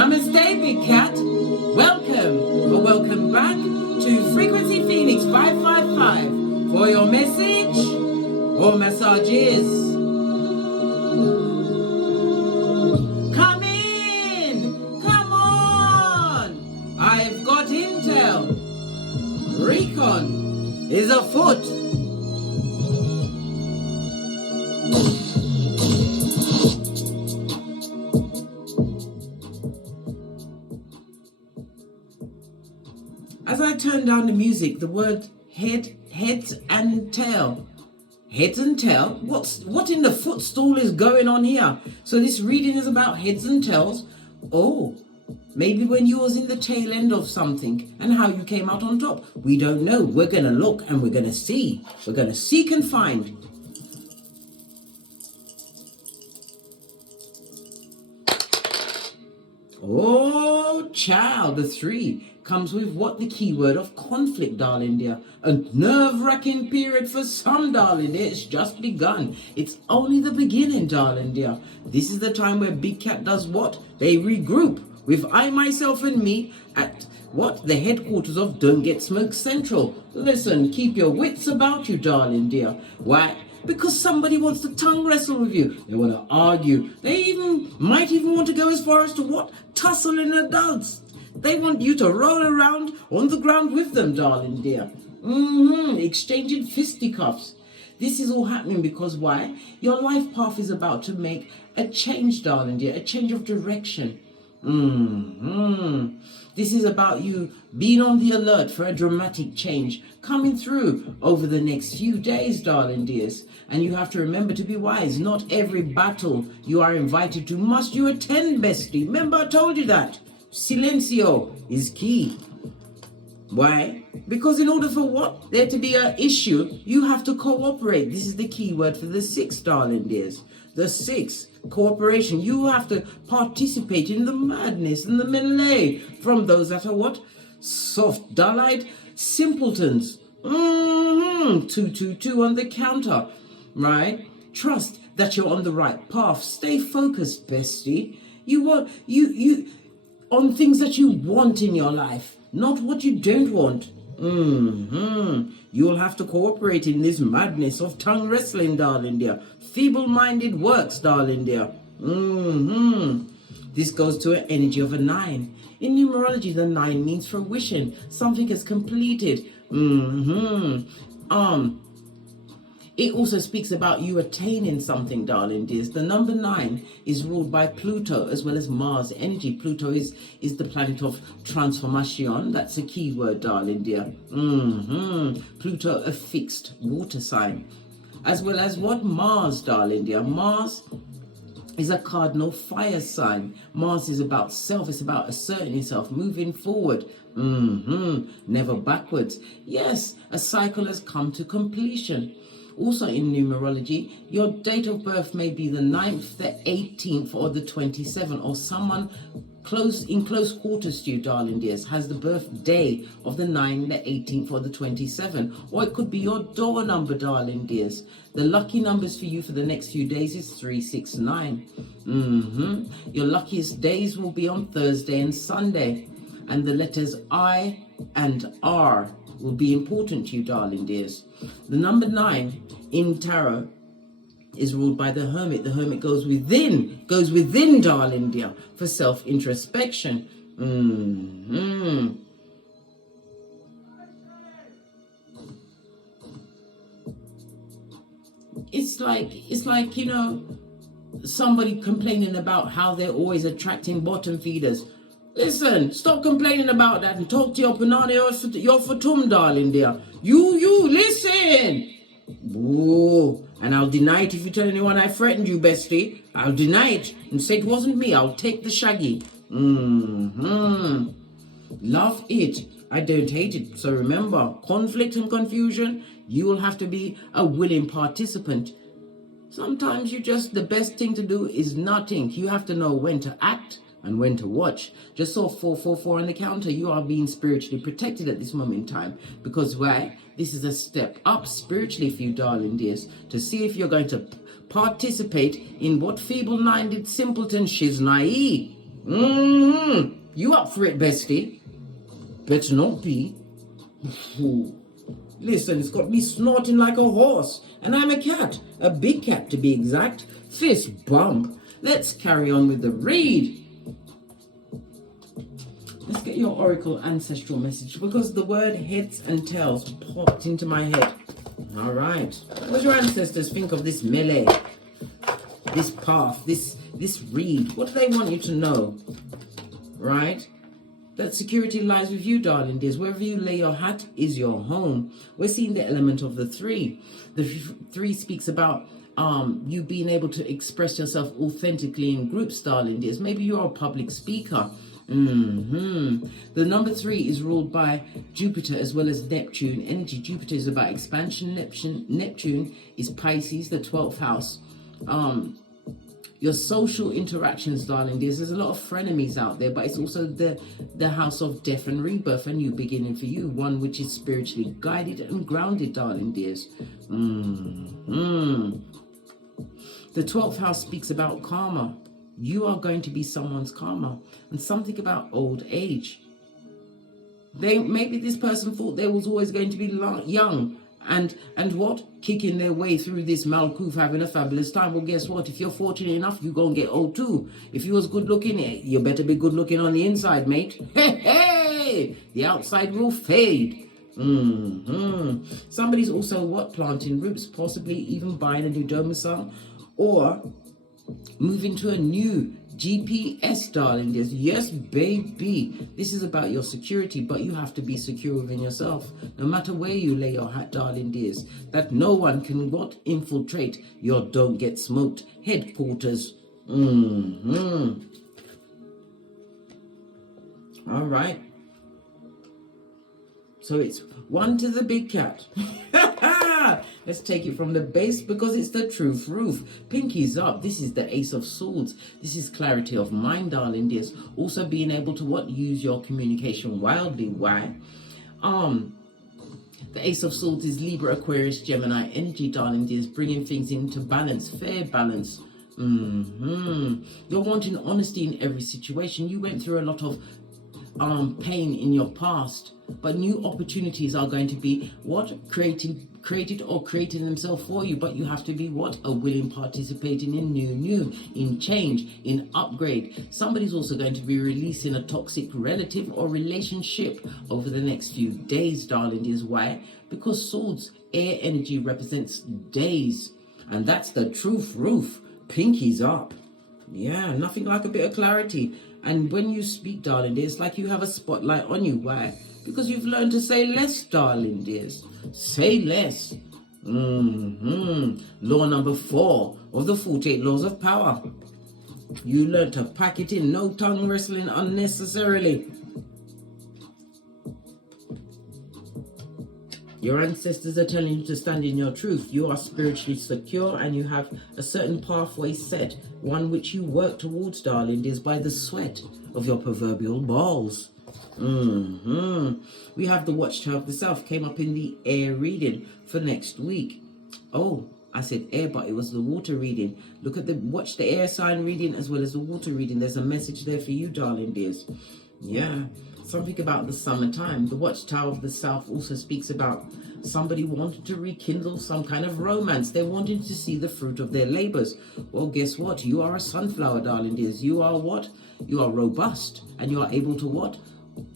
Namaste, Big Cat. Welcome or welcome back to Frequency Phoenix 555 for your message or messages. Come in! Come on! I've got intel. Recon is afoot. As I turn down the music, the word heads and tail. Heads and tail? What in the footstool is going on here? So this reading is about heads and tails. Oh, maybe when you was in the tail end of something and how you came out on top. We don't know. We're going to look and we're going to see. We're going to seek and find. Oh, child, the 3 comes with what? The keyword of conflict, darling dear. A nerve-wracking period for some, darling dear. It's just begun. It's only the beginning, darling dear. This is the time where Big Cat does what? They regroup with I, myself and me at what? The headquarters of Don't Get Smoked Central. Listen, keep your wits about you, darling dear. Why? Because somebody wants to tongue wrestle with you. They want to argue. They might even want to go as far as to what? Tussle in the dance. They want you to roll around on the ground with them, darling dear. Exchanging fisticuffs. This is all happening because why? Your life path is about to make a change, darling dear. A change of direction. This is about you being on the alert for a dramatic change coming through over the next few days, darling dears. And you have to remember to be wise. Not every battle you are invited to must you attend, bestie. Remember I told you that. Silencio is key. Why? Because in order for what? There to be an issue, you have to cooperate. This is the key word for the 6, darling dears. The 6, cooperation. You have to participate in the madness and the melee from those that are what? Soft, dull-eyed simpletons. 222 on the counter, right? Trust that you're on the right path. Stay focused, bestie. You want you on things that you want in your life, not what you don't want. You'll have to cooperate in this madness of tongue wrestling, darling dear. Feeble-minded works, darling dear. This goes to an energy of a 9. In numerology, the 9 means fruition. Something is completed. It also speaks about you attaining something, darling dears. The number 9 is ruled by Pluto as well as Mars energy. Pluto is the planet of transformation. That's a key word, darling dear. Pluto, a fixed water sign. As well as what? Mars, darling dear. Mars is a cardinal fire sign. Mars is about self. It's about asserting yourself, moving forward. Never backwards. Yes, a cycle has come to completion. Also in numerology, your date of birth may be the 9th, the 18th, or the 27th, or someone in close quarters to you, darling dears, has the birthday of the 9th, the 18th, or the 27th. Or it could be your door number, darling dears. The lucky numbers for you for the next few days is 369. Your luckiest days will be on Thursday and Sunday. And the letters I and R will be important to you, darling dears. The number 9 in tarot is ruled by the hermit. The hermit goes within, darling dear, for self-introspection. It's like, you know, somebody complaining about how they're always attracting bottom feeders. Listen, stop complaining about that and talk to your panani, your fatum, darling dear. You, listen. Whoa. And I'll deny it if you tell anyone I threatened you, bestie. I'll deny it and say it wasn't me. I'll take the shaggy. Love it. I don't hate it. So remember, conflict and confusion, you will have to be a willing participant. Sometimes the best thing to do is not think. You have to know when to act and when to watch. Just saw 444 on the counter. You are being spiritually protected at this moment in time. Because why? This is a step up spiritually for you, darling dears, to see if you're going to participate in what feeble-minded simpleton shiz naive. You up for it, bestie? Better not be. Ooh. Listen, it's got me snorting like a horse, and I'm a cat, a big cat to be exact. Fist bump. Let's carry on with the read. Let's get your oracle ancestral message, because the word heads and tails popped into my head. All right. What do your ancestors think of this melee, this path, this read? What do they want you to know? Right? That security lies with you, darling dears. Wherever you lay your hat is your home. We're seeing the element of the 3. The 3 speaks about you being able to express yourself authentically in groups, darling dears. Maybe you're a public speaker. The number 3 is ruled by Jupiter as well as Neptune energy. Jupiter is about expansion. Neptune is Pisces, the 12th house. Your social interactions, darling dears. There's a lot of frenemies out there, but it's also the house of death and rebirth, a new beginning for you, one which is spiritually guided and grounded, darling dears. The 12th house speaks about karma. You are going to be someone's karma, and something about old age. Maybe this person thought they was always going to be young, and what? Kicking their way through this Malkuth, having a fabulous time. Well, guess what? If you're fortunate enough, you're going to get old too. If you was good looking, you better be good looking on the inside, mate. Hey, the outside will fade. Somebody's also planting roots, possibly even buying a new domicile, or moving to a new GPS, darling. Yes, baby. This is about your security, but you have to be secure within yourself. No matter where you lay your hat, darling dears, that no one can infiltrate your don't get smoked headquarters. All right. So it's 1 to the big cat. Let's take it from the base, because it's the truth roof. Pinkies up. This is the Ace of Swords. This is clarity of mind, darling dears. Also being able to use your communication wildly. Why? The Ace of Swords is Libra, Aquarius, Gemini energy, darling dears, bringing things into balance, fair balance. You're wanting honesty in every situation. You went through a lot of pain in your past, but new opportunities are going to be created or creating themselves for you, but you have to be a willing participating in new, in change, in upgrade. Somebody's also going to be releasing a toxic relative or relationship over the next few days, darling dears. Why? Because swords, air energy, represents days, and that's the truth roof. Pinkies up. Yeah, nothing like a bit of clarity. And when you speak, darling dears, it's like you have a spotlight on you. Why? Because you've learned to say less, darling dears. Say less. Law number 4 of the 48 laws of power. You learn to pack it in. No tongue wrestling unnecessarily. Your ancestors are telling you to stand in your truth. You are spiritually secure, and you have a certain pathway set, one which you work towards, darling, is by the sweat of your proverbial balls. We have the Watchtower of the South, came up in the air reading for next week. Oh, I said air, but it was the water reading. Watch the air sign reading as well as the water reading. There's a message there for you, darling dears. Yeah. Something about the summertime. The Watchtower of the South also speaks about somebody wanting to rekindle some kind of romance. They're wanting to see the fruit of their labors. Well, guess what? You are a sunflower, darling dears. You are what? You are robust, and you are able to what?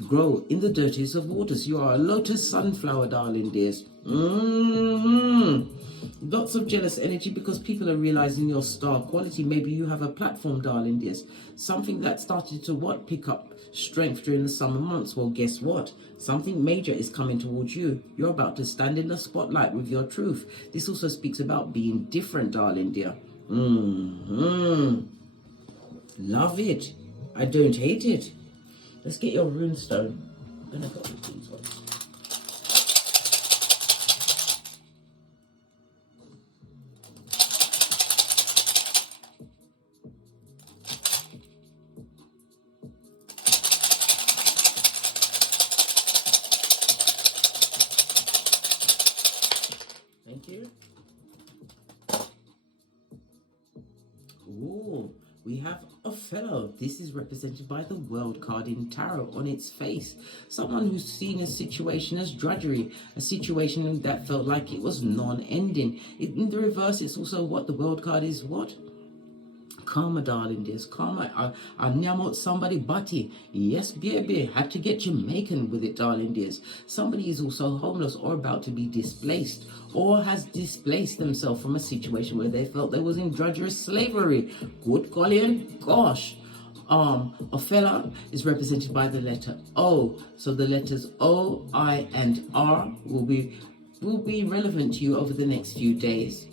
Grow in the dirtiest of waters. You are a lotus sunflower, darling dears. Lots of jealous energy because people are realizing your star quality. Maybe you have a platform, darling dears. Something that started to pick up strength during the summer months. Well, guess what? Something major is coming towards you. You're about to stand in the spotlight with your truth. This also speaks about being different, darling dear. Love it. I don't hate it. Let's get your runestone. I'm gonna go with these ones. Thank you. Ooh, we have a fellow, this is represented by the World card in Tarot on its face. Someone who's seeing a situation as drudgery, a situation that felt like it was non-ending. In the reverse, it's also what the World card is, what? Karma, darling, dears. Karma, I nyamot somebody butty. Yes, baby, had to get Jamaican with it, darling, dears. Somebody is also homeless or about to be displaced, or has displaced themselves from a situation where they felt they was in drudgerous slavery. Good golly, gosh. A fella is represented by the letter O. So the letters O, I, and R will be relevant to you over the next few days.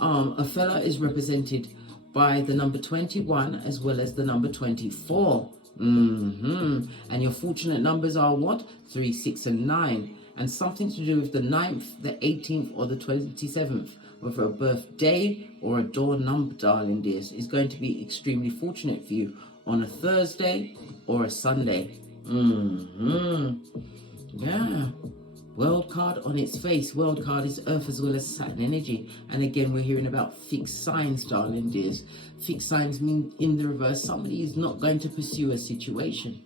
A fella is represented by the number 21 as well as the number 24. And your fortunate numbers are what? 3, 6, and 9. And something to do with the 9th, the 18th, or the 27th. Whether a birthday or a door number, darling dears, is going to be extremely fortunate for you on a Thursday or a Sunday. Yeah. World card on its face. World card is Earth as well as Saturn energy. And again, we're hearing about fixed signs, darling dears. Fixed signs mean, in the reverse, somebody is not going to pursue a situation.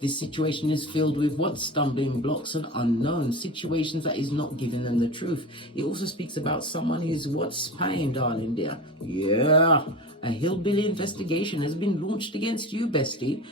This situation is filled with what? Stumbling blocks and unknown situations that is not giving them the truth. It also speaks about someone who's what? Spying, darling dear. Yeah. A hillbilly investigation has been launched against you, bestie.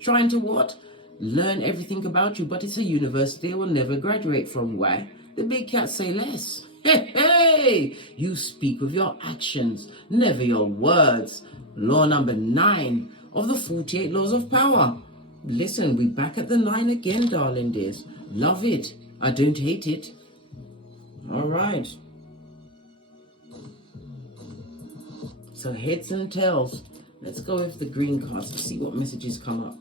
Trying to what? Learn everything about you, but it's a university they will never graduate from. Why? The big cats say less. Hey, you speak with your actions, never your words. Law number 9 of the 48 laws of power. Listen, we back at the 9 again, darling dears. Love it. I don't hate it. All right. So heads and tails. Let's go with the green cards to see what messages come up.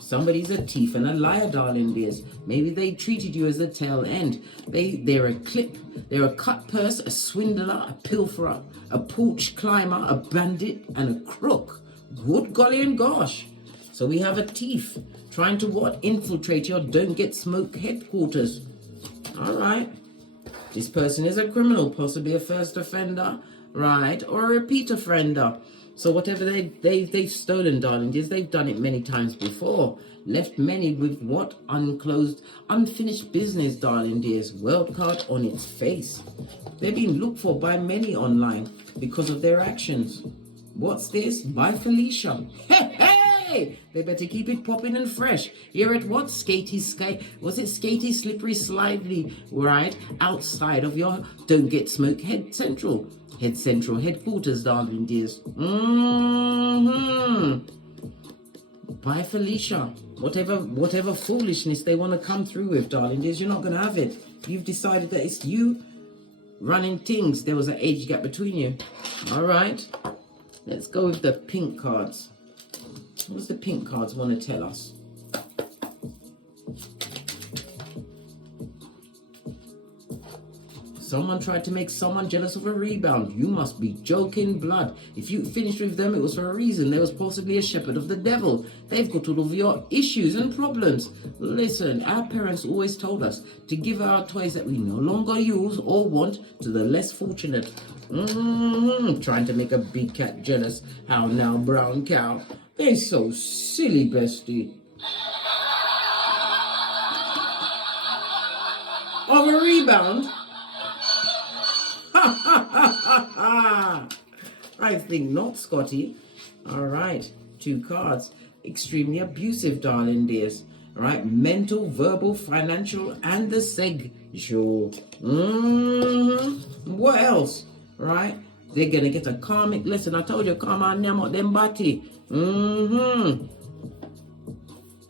Somebody's a thief and a liar, darling dears. Maybe they treated you as a tail end. They're a clip, they're a cut purse, a swindler, a pilferer, a porch climber, a bandit, and a crook. Good golly and gosh. So we have a thief trying to what? Infiltrate your don't get smoke headquarters. All right. This person is a criminal, possibly a first offender, right? Or a repeat offender. So whatever they've stolen, darling dears, they've done it many times before. Left many with what? Unclosed, unfinished business, darling dears. World card on its face. They're being looked for by many online because of their actions. What's this? By Felicia. Hey! They better keep it popping and fresh. Here at what? Skatey, slippery, slidely, right? Outside of your don't get smoke headquarters, darling dears. By Felicia. Whatever foolishness they want to come through with, darling dears, you're not going to have it. You've decided that it's you running things. There was an age gap between you. All right. Let's go with the pink cards. What does the pink cards want to tell us? Someone tried to make someone jealous of a rebound. You must be joking blood. If you finished with them, it was for a reason. There was possibly a shepherd of the devil. They've got all of your issues and problems. Listen, our parents always told us to give our toys that we no longer use or want to the less fortunate. Trying to make a big cat jealous. How now, brown cow? They're so silly, bestie. Of a rebound? I think not, Scotty. All right, 2 cards. Extremely abusive, darling dears. All right, mental, verbal, financial, and the sexual. What else? Right? They're gonna get a karmic lesson. I told you, come on, nyamot them bati.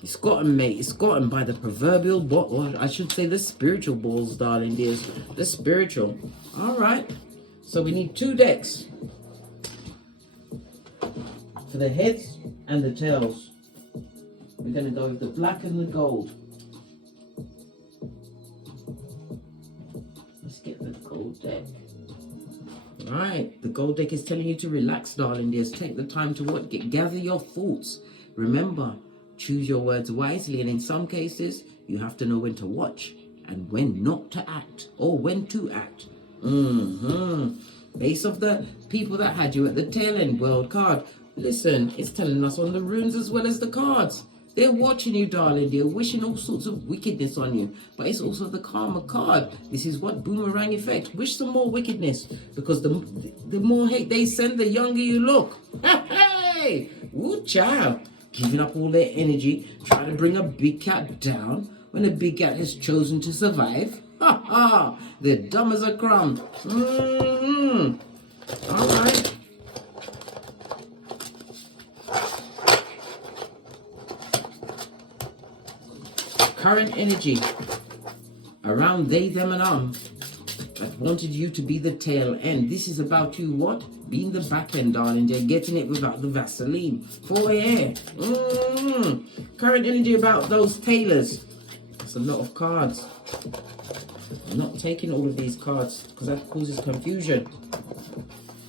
It's gotten, mate. It's gotten by the proverbial ball, or I should say the spiritual balls, darling dears. The spiritual. All right. So we need 2 decks for the heads and the tails. We're going to go with the black and the gold. Let's get the gold deck. Right. The gold deck is telling you to relax, darling dears. Take the time to what? Gather your thoughts. Remember, choose your words wisely, and in some cases, you have to know when to watch and when not to act, or when to act. Base of the people that had you at the tail end, world card. Listen, it's telling us on the runes as well as the cards. They're watching you, darling. They're wishing all sorts of wickedness on you. But it's also the karma card. This is what boomerang effect. Wish some more wickedness. Because the more hate they send, the younger you look. Hey! Woo, child. Giving up all their energy, trying to bring a big cat down when a big cat has chosen to survive. Ha ha! They're dumb as a crumb. All right. Current energy around they, them, and that wanted you to be the tail end. This is about you, what? Being the back end, darling. They're getting it without the Vaseline. For air. Current energy about those tailors. That's a lot of cards. I'm not taking all of these cards because that causes confusion.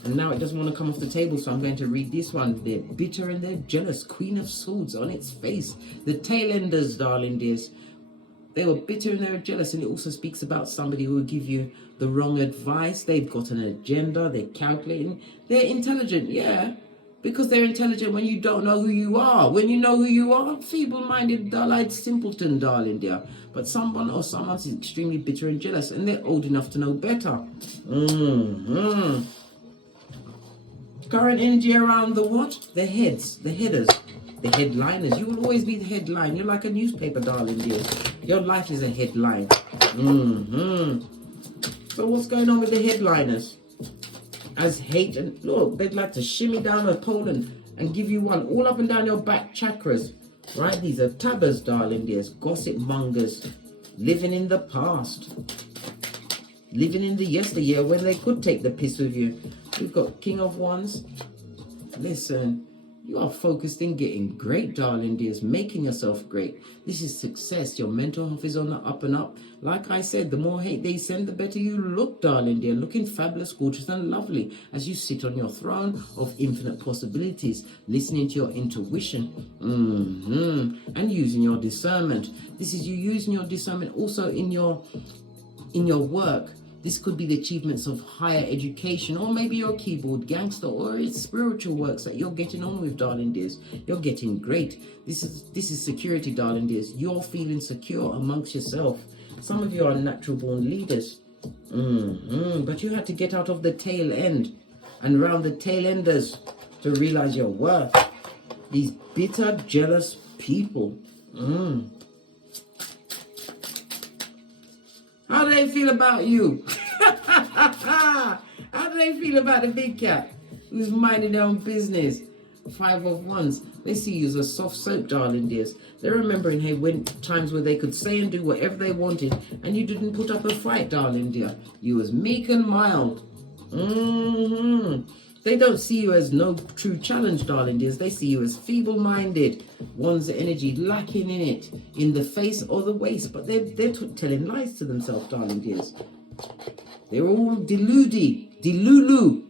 And now it doesn't want to come off the table, so I'm going to read this one. They're bitter and they're jealous. Queen of Swords on its face. The tail enders, darling dears. They were bitter and they were jealous, and it also speaks about somebody who will give you the wrong advice. They've got an agenda. They're calculating. They're intelligent, yeah, because they're intelligent when you don't know who you are. When you know who you are, feeble-minded, dull-eyed simpleton, darling dear. But someone or someone's extremely bitter and jealous, and they're old enough to know better. Current energy around the what? The heads, the headers, the headliners. You will always be the headline. You're like a newspaper, darling dear. Your life is a headline. So what's going on with the headliners? As hate and look, they'd like to shimmy down a pole and give you one all up and down your back chakras. Right? These are tabbers, darling dears. Gossip mongers. Living in the past. Living in the yesteryear when they could take the piss with you. We've got King of Wands. Listen, you are focused in getting great, darling dears, making yourself great. This is success. Your mental health is on the up and up. Like I said, the more hate they send, the better you look, darling dear. Looking fabulous, gorgeous, and lovely as you sit on your throne of infinite possibilities, listening to your intuition, and using your discernment. This is you using your discernment also in your work. This could be the achievements of higher education, or maybe you're a keyboard gangster, or it's spiritual works that you're getting on with, darling dears. You're getting great. This is security, darling dears. You're feeling secure amongst yourself. Some of you are natural born leaders. But you had to get out of the tail end and round the tail enders to realize your worth. These bitter, jealous people. How do they feel about you? How do they feel about the big cat who's minding their own business? 5 of Wands. They see you as a soft soap, darling dears. They're remembering, hey, when times where they could say and do whatever they wanted, and you didn't put up a fight, darling dear. You was meek and mild. They don't see you as no true challenge, darling dears. They see you as feeble-minded. One's energy lacking in it, in the face or the waist. But they're telling lies to themselves, darling dears. They're all delulu.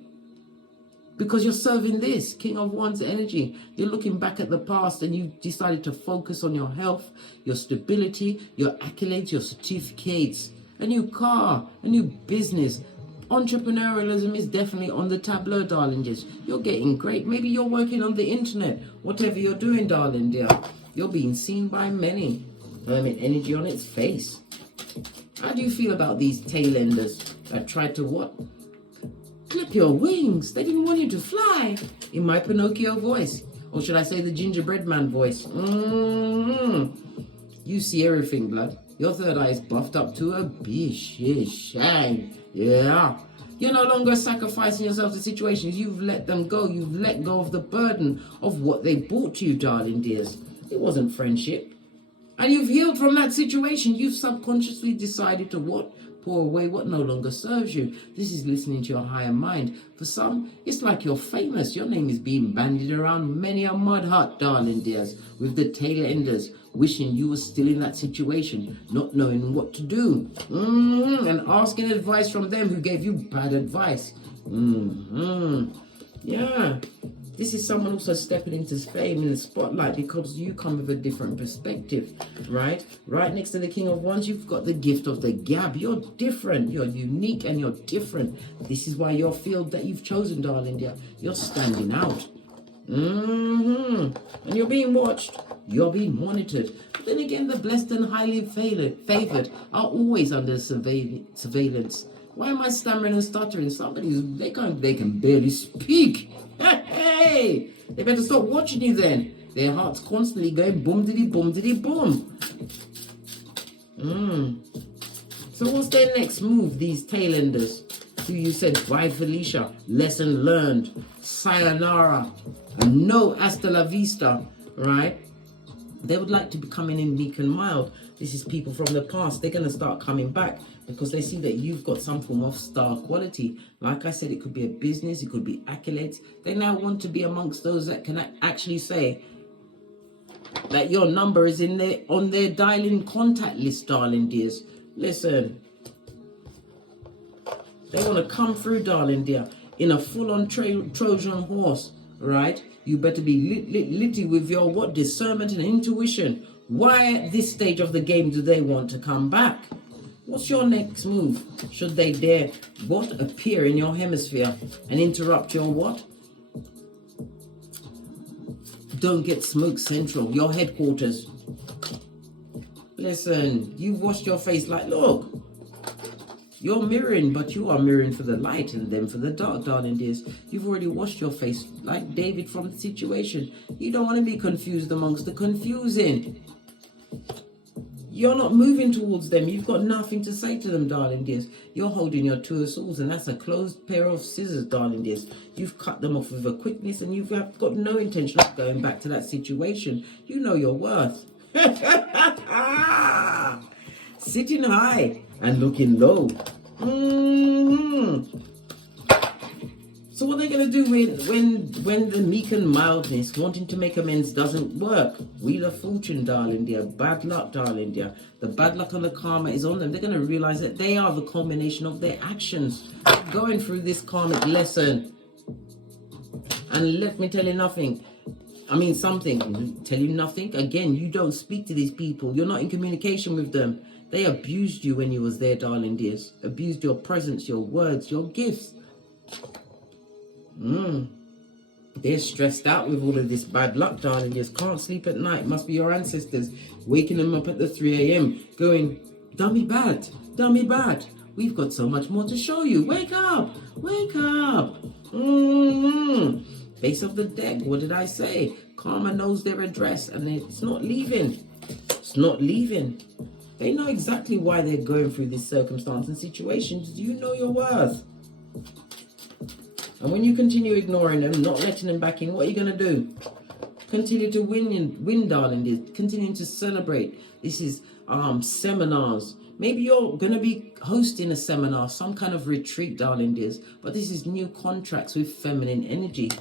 Because you're serving this, King of Wands energy. You're looking back at the past and you decided to focus on your health, your stability, your accolades, your certificates, a new car, a new business. Entrepreneurialism is definitely on the tableau, darling dears. You're getting great. Maybe you're working on the internet. Whatever you're doing, darling dear, you're being seen by many. Hermit energy on its face. How do you feel about these tailenders that tried to what? Clip your wings. They didn't want you to fly. In my Pinocchio voice. Or should I say the gingerbread man voice? You see everything, blood. Your third eye is buffed up to a shine. Yeah. You're no longer sacrificing yourself to situations. You've let them go. You've let go of the burden of what they brought to you, darling dears. It wasn't friendship. And you've healed from that situation. You've subconsciously decided to what? Pour away what no longer serves you. This is listening to your higher mind. For some, it's like you're famous. Your name is being bandied around many a mud hut, darling dears, with the tail enders, wishing you were still in that situation, not knowing what to do, and asking advice from them who gave you bad advice. Yeah, This is someone also stepping into fame in the spotlight because you come with a different perspective, right? Right next to the King of Wands, you've got the gift of the gab. You're different, you're unique, and you're different. This is why your field that you've chosen, darling dear, you're standing out. And you're being watched, you're being monitored. But then again, the blessed and highly favored are always under surveillance. Why am I stammering and stuttering? They can barely speak. Hey, they better stop watching you then. Their heart's constantly going boom diddy boom diddy boom. So what's their next move, these tailenders? Who you said, bye Felicia, lesson learned, sayonara, and no hasta la vista, right? They would like to be coming in meek and mild. This is people from the past. They're going to start coming back because they see that you've got some form of star quality. Like I said, it could be a business, it could be accolades. They now want to be amongst those that can actually say that your number is on their dialing contact list, darling dears. Listen, they want to come through, darling dear, in a full-on Trojan horse, right? You better be litty with your discernment and intuition. Why at this stage of the game do they want to come back? What's your next move? Should they dare appear in your hemisphere and interrupt your Don't get smoked central, your headquarters. Listen, you've washed your face like, look, you're mirroring, but you are mirroring for the light and then for the dark, darling dears. You've already washed your face like David from the situation. You don't want to be confused amongst the confusing. You're not moving towards them. You've got nothing to say to them, darling dears. You're holding your two of swords, and that's a closed pair of scissors, darling dears. You've cut them off with a quickness, and you've got no intention of going back to that situation. You know your worth. Sitting high and looking low. So what are they going to do when the meek and mildness, wanting to make amends, doesn't work? Wheel of fortune, darling dear. Bad luck, darling dear. The bad luck and the karma is on them. They're going to realize that they are the culmination of their actions. Going through this karmic lesson. And let me tell you nothing. Something. Tell you nothing. Again, you don't speak to these people. You're not in communication with them. They abused you when you was there, darling dears. Abused your presence, your words, your gifts. They're stressed out with all of this bad luck, darling dears. Can't sleep at night. Must be your ancestors waking them up at the 3 a.m. going, dummy bad, dummy bad. We've got so much more to show you. Wake up, wake up. Base of the deck, what did I say? Karma knows their address and it's not leaving. It's not leaving. They know exactly why they're going through this circumstance and situations. You know your worth. And when you continue ignoring them, not letting them back in, what are you going to do? Continue to win, darling. Continuing to celebrate. This is seminars. Maybe you're going to be hosting a seminar, some kind of retreat, darling dears. But this is new contracts with feminine energy.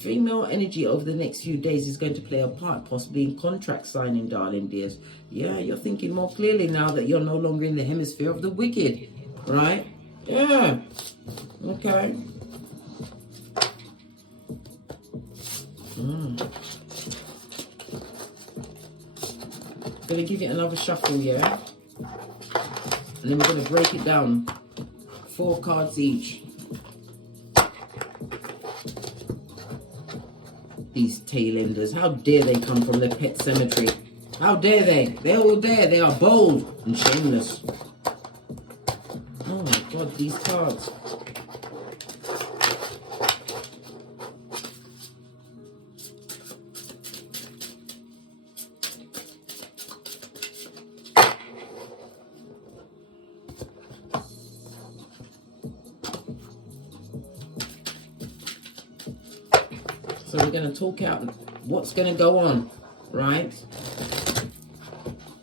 Female energy over the next few days is going to play a part, possibly in contract signing, darling dears. Yeah, you're thinking more clearly now that you're no longer in the hemisphere of the wicked, right? Yeah. Okay. Gonna give it another shuffle, yeah? And then we're gonna break it down. 4 cards each. These tailenders, how dare they come from the pet cemetery? How dare they? They're all there. They are bold and shameless. Oh my God, these cards. So we're going to talk out what's going to go on, right?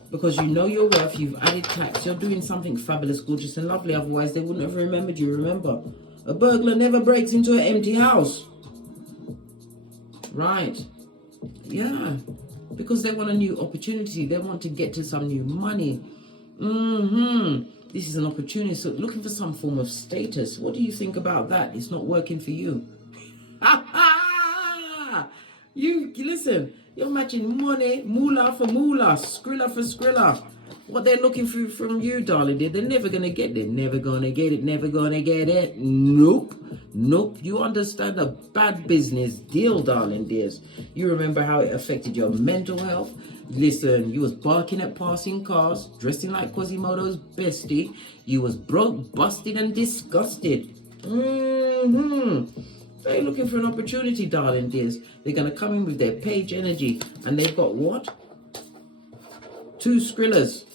Because you know your worth, you've added tax, you're doing something fabulous, gorgeous and lovely, otherwise they wouldn't have remembered you, remember? A burglar never breaks into an empty house. Right. Yeah. Because they want a new opportunity, they want to get to some new money. This is an opportunity, so looking for some form of status. What do you think about that? It's not working for you. You listen, you're matching money, moolah for moolah, skrilla for skrilla. What they're looking for from you, darling, they're never gonna get it. Never gonna get it, never gonna get it. Nope. Nope. You understand a bad business deal, darling dears. You remember how it affected your mental health? Listen, you was barking at passing cars, dressing like Quasimodo's bestie. You was broke, busted, and disgusted. They're looking for an opportunity, darling dears. They're going to come in with their page energy. And they've got what? 2 skrillas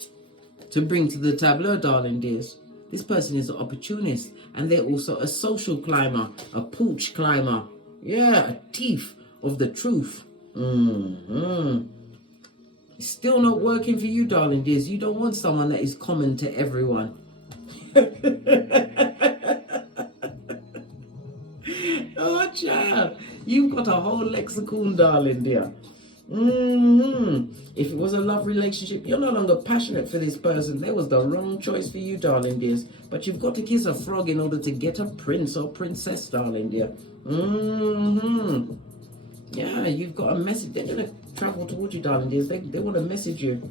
to bring to the tableau, darling dears. This person is an opportunist. And they're also a social climber, a pooch climber. Yeah, a thief of the truth. It's still not working for you, darling dears. You don't want someone that is common to everyone. Oh, child. You've got a whole lexicon, darling dear. If it was a love relationship, you're no longer passionate for this person. That was the wrong choice for you, darling dears. But you've got to kiss a frog in order to get a prince or princess, darling dear. Yeah, you've got a message. They're going to travel towards you, darling dears. They want to message you.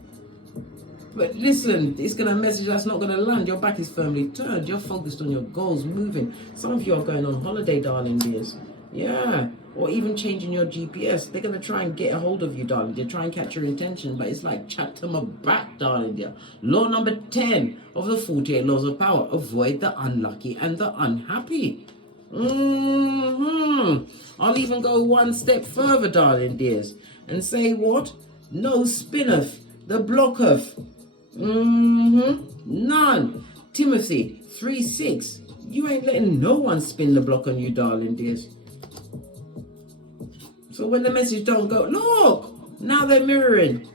But listen, it's going to message that's not going to land. Your back is firmly turned. You're focused on your goals, moving. Some of you are going on holiday, darling dears. Yeah. Or even changing your GPS. They're going to try and get a hold of you, darling dear. Try and catch your intention. But it's like chat to my back, darling dear. Law number 10 of the 48 laws of power. Avoid the unlucky and the unhappy. I'll even go one step further, darling dears. And say what? No spinneth, the blocketh. None. Timothy 3:6. You ain't letting no one spin the block on you, darling dears. So when the message don't go, look, now they're mirroring.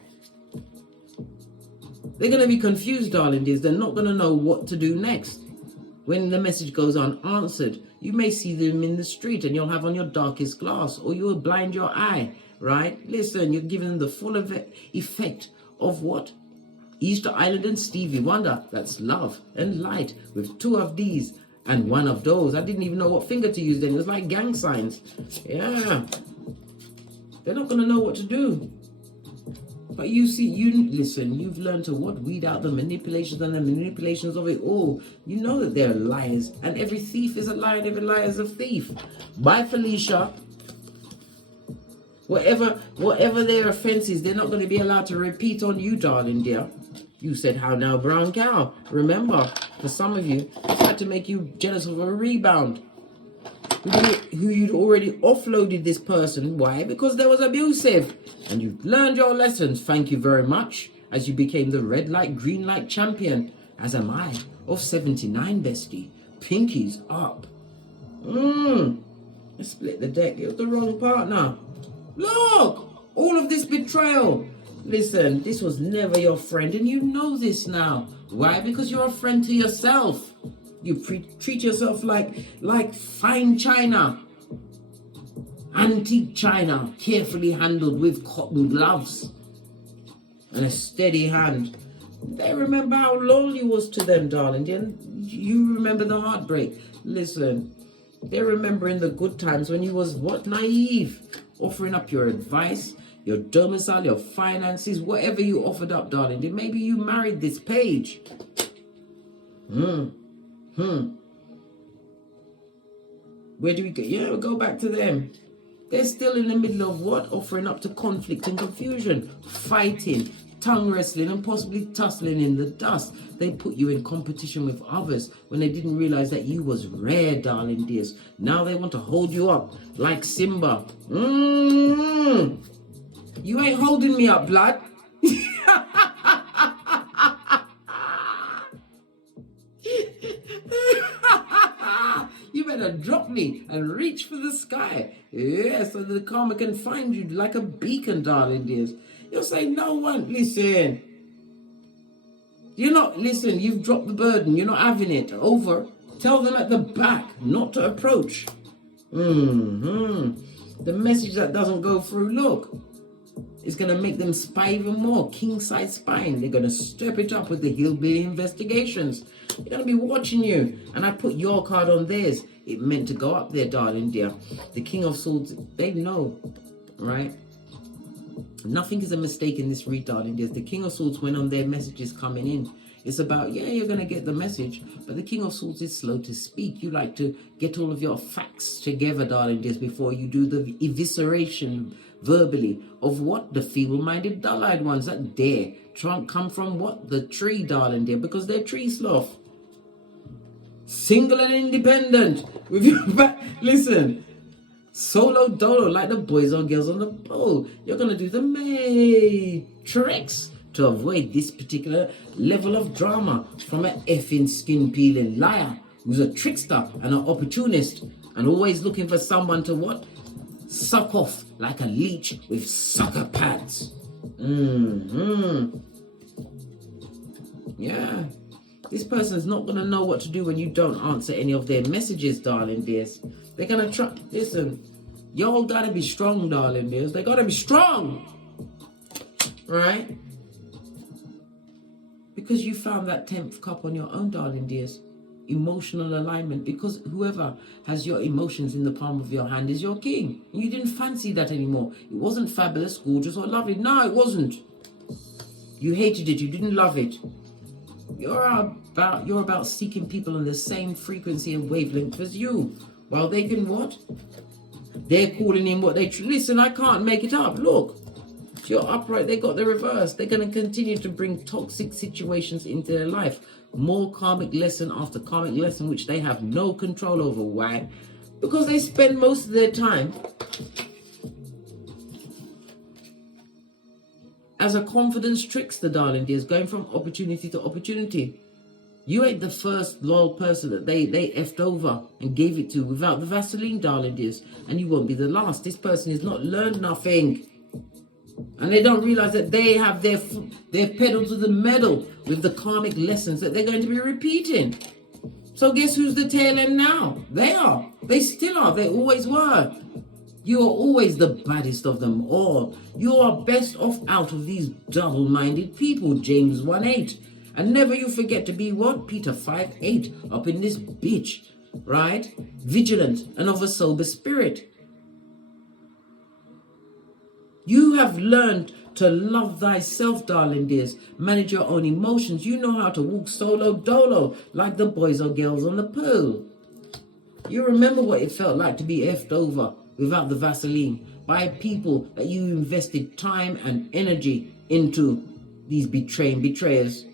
They're going to be confused, darling dears. They're not going to know what to do next. When the message goes unanswered, you may see them in the street and you'll have on your darkest glass, or you will blind your eye, right? Listen, you're giving them the full effect of what? Easter Island and Stevie Wonder. That's love and light with 2 of these and 1 of those. I didn't even know what finger to use then. It was like gang signs. Yeah. They're not going to know what to do. But you see, listen, you've learned to what? Weed out the manipulations and the manipulations of it all. You know that they're liars. And every thief is a liar and every liar is a thief. Bye, Felicia. Whatever their offenses, they're not going to be allowed to repeat on you, darling dear. You said, how now, brown cow? Remember, for some of you, I tried to make you jealous of a rebound. Who you'd already offloaded this person. Why? Because they was abusive. And you've learned your lessons. Thank you very much. As you became the red light, green light champion. As am I, of 79, bestie. Pinkies up. Let's split the deck. You're the wrong partner. Look! All of this betrayal. Listen, this was never your friend. And you know this now. Why? Because you're a friend to yourself. You treat yourself like fine china. Antique china, carefully handled with cotton gloves and a steady hand. They remember how lonely you was to them, darling. You remember the heartbreak. Listen, they're remembering the good times when you was what? Naive. Offering up your advice, your domicile, your finances, whatever you offered up, darling. Then maybe you married this page. Where do we go? Yeah, we'll go back to them. They're still in the middle of what? Offering up to conflict and confusion, fighting, tongue wrestling, and possibly tussling in the dust. They put you in competition with others when they didn't realize that you was rare, darling dears. Now they want to hold you up like Simba. You ain't holding me up, blood. You better drop me and reach for the sky. Yeah, so the karma can find you like a beacon, darling dears. You'll say, no one, listen. You've dropped the burden. You're not having it. Over. Tell them at the back not to approach. The message that doesn't go through, look, it's going to make them spy even more. King-size spying. They're going to step it up with the hillbilly investigations. They're going to be watching you. And I put your card on theirs. It meant to go up there, darling dear. The King of Swords, they know. right? Nothing is a mistake in this read, darling. There's the King of Swords when on their messages coming in. It's about, yeah, you're going to get the message, but the King of Swords is slow to speak. You like to get all of your facts together, darling, just before you do the evisceration verbally of what? The feeble-minded, dull-eyed ones that dare come from what? The tree, darling, dear, because they're tree sloth. Single and independent. With your back, listen. Solo dolo, like the boys or girls on the pole. You're going to do the matrix to avoid this particular level of drama from an effing skin-peeling liar who's a trickster and an opportunist and always looking for someone to what? Suck off like a leech with sucker pads. Yeah. This person's not going to know what to do when you don't answer any of their messages, darling dears. They're going to try. Listen, y'all got to be strong, darling dears. They got to be strong. Right? Because you found that 10th cup on your own, darling dears. Emotional alignment. Because whoever has your emotions in the palm of your hand is your king. You didn't fancy that anymore. It wasn't fabulous, gorgeous, or lovely. No, it wasn't. You hated it. You didn't love it. You're about seeking people on the same frequency and wavelength as you. While they can what? They're calling in what they... Listen, I can't make it up. Look. If you're upright, they got the reverse. They're going to continue to bring toxic situations into their life. More karmic lesson after karmic lesson, which they have no control over. Why? Because they spend most of their time as a confidence trickster, darling dears, going from opportunity to opportunity. You ain't the first loyal person that they effed over and gave it to without the Vaseline, darling dears. And you won't be the last. This person has not learned nothing. And they don't realize that they have their pedal to the metal with the karmic lessons that they're going to be repeating. So guess who's the tail end now? They are. They still are. They always were. You are always the baddest of them all. You are best off out of these double-minded people, James 1:8. And never you forget to be what? Peter 5:8, up in this bitch, right? Vigilant and of a sober spirit. You have learned to love thyself, darling dears. Manage your own emotions. You know how to walk solo dolo like the boys or girls on the pool. You remember what it felt like to be effed over without the Vaseline by people that you invested time and energy into, these betrayers.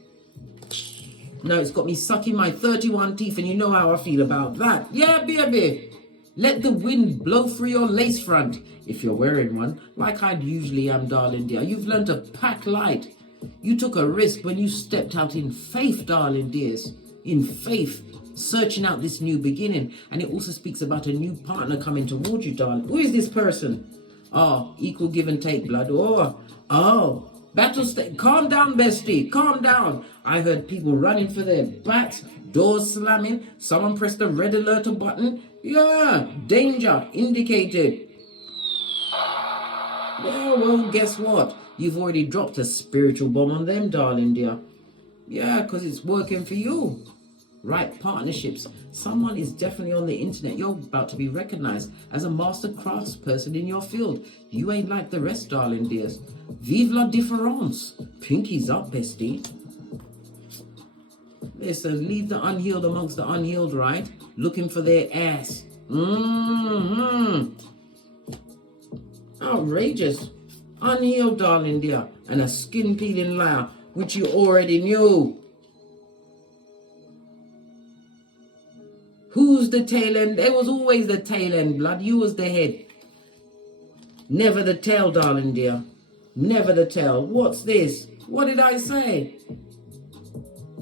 Now it's got me sucking my 31 teeth, and you know how I feel about that. Yeah, baby. Let the wind blow through your lace front, if you're wearing one, like I usually am, darling dear. You've learned to pack light. You took a risk when you stepped out in faith, darling dears. In faith, searching out this new beginning. And it also speaks about a new partner coming towards you, darling. Who is this person? Oh, equal give and take, blood. Oh. Battle state. Calm down, bestie. Calm down. I heard people running for their bats, doors slamming. Someone pressed the red alert button. Yeah, danger indicated. Yeah, well, guess what? You've already dropped a spiritual bomb on them, darling dear. Yeah, because it's working for you. Right partnerships. Someone is definitely on the internet. You're about to be recognized as a master craftsperson in your field. You ain't like the rest, darling dears. Vive la différence. Pinkies up, bestie. Listen, leave the unhealed amongst the unhealed, right? Looking for their ass. Outrageous. Unhealed, darling dear. And a skin-peeling liar, which you already knew. Who's the tail end? There was always the tail end, blood. You was the head. Never the tail, darling dear. Never the tail. What's this? What did I say?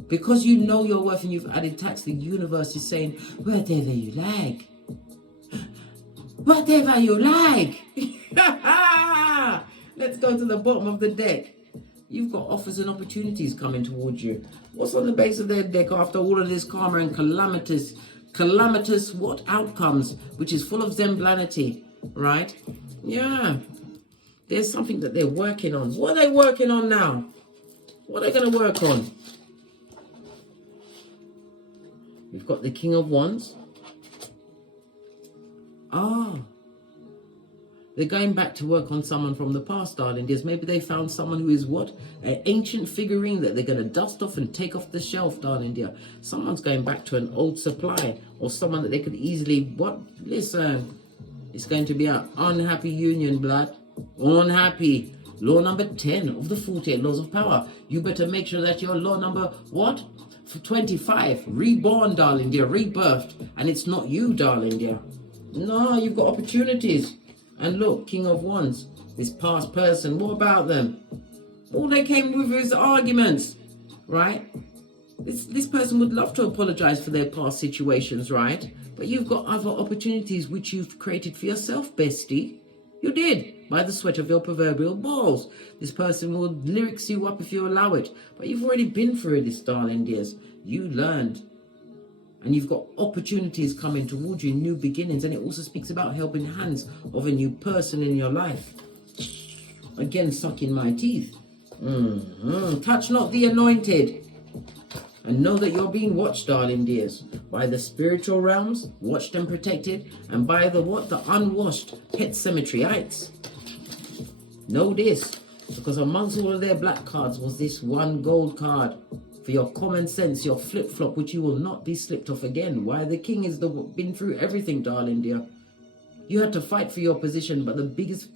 Because you know your worth and you've added tax, the universe is saying, whatever you like. Whatever you like. Let's go to the bottom of the deck. You've got offers and opportunities coming towards you. What's on the base of their deck after all of this karma and calamitous what outcomes, which is full of zemblanity, right? Yeah. There's something that they're working on. What are they working on now? What are they going to work on? We've got the King of Wands. The They're going back to work on someone from the past, darling dears. Maybe they found someone who is what? An ancient figurine that they're going to dust off and take off the shelf, darling dear. Someone's going back to an old supply, or someone that they could easily, what? Listen, it's going to be an unhappy union, blood. Unhappy. Law number 10 of the 48 laws of power. You better make sure that your law number, what? For 25. Reborn, darling dear. Rebirthed. And it's not you, darling dear. No, you've got opportunities. And look, King of Wands, this past person, what about them? All they came with is arguments, right? This person would love to apologize for their past situations, right? But you've got other opportunities which you've created for yourself, bestie. You did, by the sweat of your proverbial balls. This person will lyrics you up if you allow it. But you've already been through this, darling dears. You learned. And you've got opportunities coming towards you, new beginnings. And it also speaks about helping hands of a new person in your life. Again, sucking my teeth. Touch not the anointed. And know that you're being watched, darling dears. By the spiritual realms, watched and protected. And by the what? The unwashed pet cemeteryites. Know this. Because amongst all of their black cards was this one gold card. For your common sense, your flip-flop, which you will not be slipped off again. Why? The king is been through everything, darling dear. You had to fight for your position, but the biggest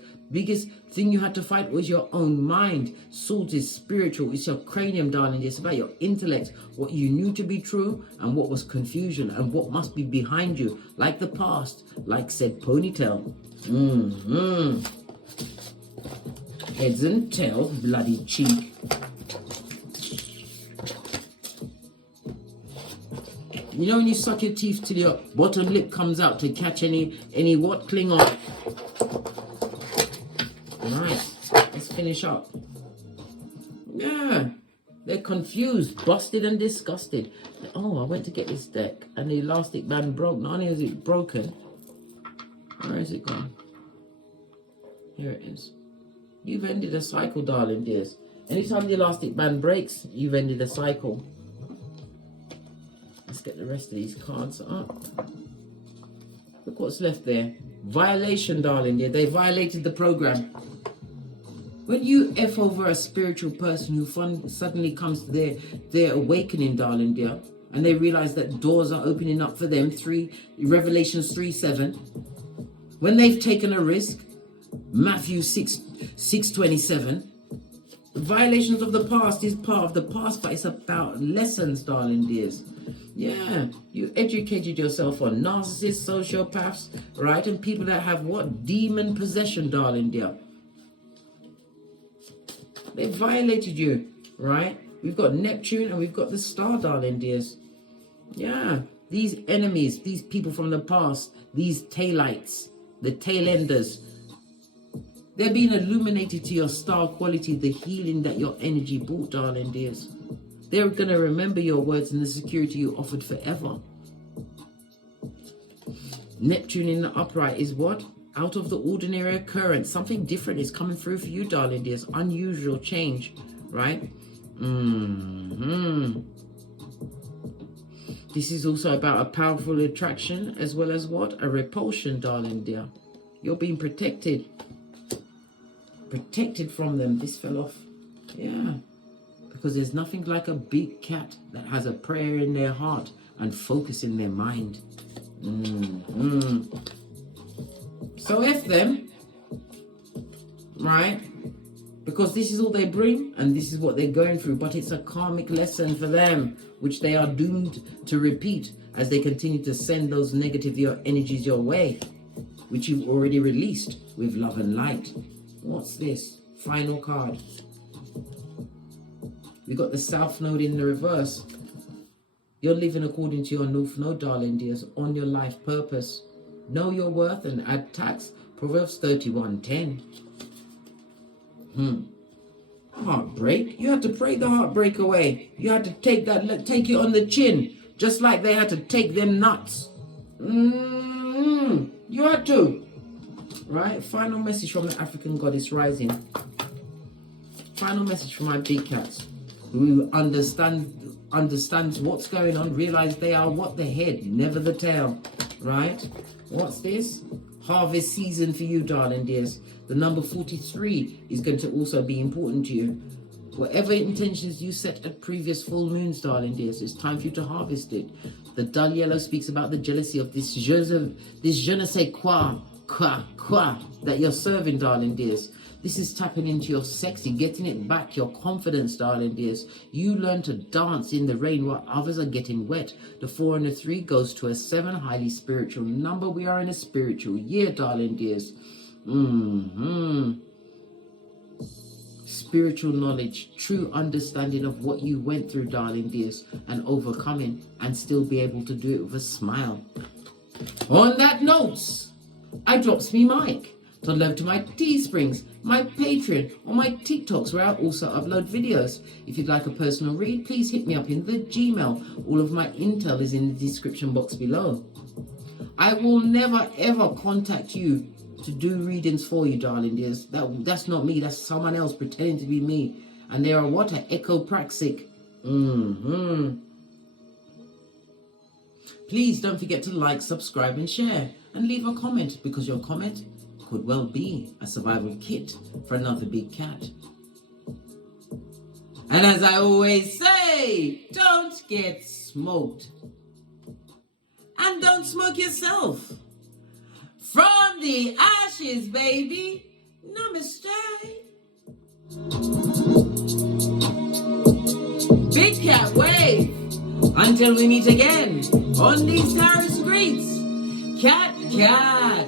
thing you had to fight was your own mind. Salt is spiritual. It's your cranium, darling dear. It's about your intellect, what you knew to be true and what was confusion and what must be behind you. Like the past, like said ponytail. Heads and tails, bloody cheek. You know when you suck your teeth till your bottom lip comes out to catch any what? Klingon. Nice. Let's finish up. Yeah. They're confused, busted and disgusted. Oh, I went to get this deck and the elastic band broke. Not only is it broken. Where is it gone? Here it is. You've ended a cycle, darling dears. Anytime the elastic band breaks, you've ended a cycle. Let's get the rest of these cards up. Look what's left there. Violation, darling dear. They violated the program. When you F over a spiritual person who suddenly comes to their awakening, darling dear, and they realize that doors are opening up for them, Revelations 3:7. When they've taken a risk, Matthew 6:27. The violations of the past is part of the past, but it's about lessons, darling dears. Yeah, you educated yourself on narcissists, sociopaths, right? And people that have what? Demon possession, darling dear. They violated you, right? We've got Neptune and we've got the star, darling dears. Yeah, these enemies, these people from the past, these tailites, the tail enders, they're being illuminated to your star quality, the healing that your energy brought, darling dears. They're going to remember your words and the security you offered forever. Neptune in the upright is what? Out of the ordinary occurrence. Something different is coming through for you, darling dears. Unusual change, right? This is also about a powerful attraction as well as what? A repulsion, darling dear. You're being protected. Protected from them. This fell off. Yeah. Because there's nothing like a big cat that has a prayer in their heart and focus in their mind. So F them, right? Because this is all they bring and this is what they're going through. But it's a karmic lesson for them, which they are doomed to repeat as they continue to send those negative energies your way, which you've already released with love and light. What's this? Final card. We got the South Node in the reverse. You're living according to your North Node, darling dears, on your life purpose. Know your worth and add tax. Proverbs 31:10. Heartbreak. You had to pray the heartbreak away. You had to take it on the chin, just like they had to take them nuts. You had to. Right? Final message from the African goddess rising. Final message from my big cats who understands what's going on, realize they are what? The head, never the tail. Right? What's this? harvest season for you, darling dears. The number 43 is going to also be important to you. Whatever intentions you set at previous full moons, darling dears, it's time for you to harvest it. The dull yellow speaks about the jealousy of this je ne sais quoi that you're serving, darling dears. This is tapping into your sexy, getting it back, your confidence, darling dears. You learn to dance in the rain while others are getting wet. The 4 and the 3 goes to a 7, highly spiritual number. We are in a spiritual year, darling dears. Spiritual knowledge, true understanding of what you went through, darling dears, and overcoming, and still be able to do it with a smile. On that note, I drops me mic. To love to my Teesprings, my Patreon, or my TikToks, where I also upload videos. If you'd like a personal read, please hit me up in the Gmail. All of my intel is in the description box below. I will never ever contact you to do readings for you, darling dears. That's not me. That's someone else pretending to be me. And they are what? An echopraxic. Please don't forget to like, subscribe, and share. And leave a comment, because your comment could well be a survival kit for another big cat. And as I always say, don't get smoked. And don't smoke yourself. From the ashes, baby. Namaste. Big cat wave. Until we meet again on these Tarot streets. Cat, cat.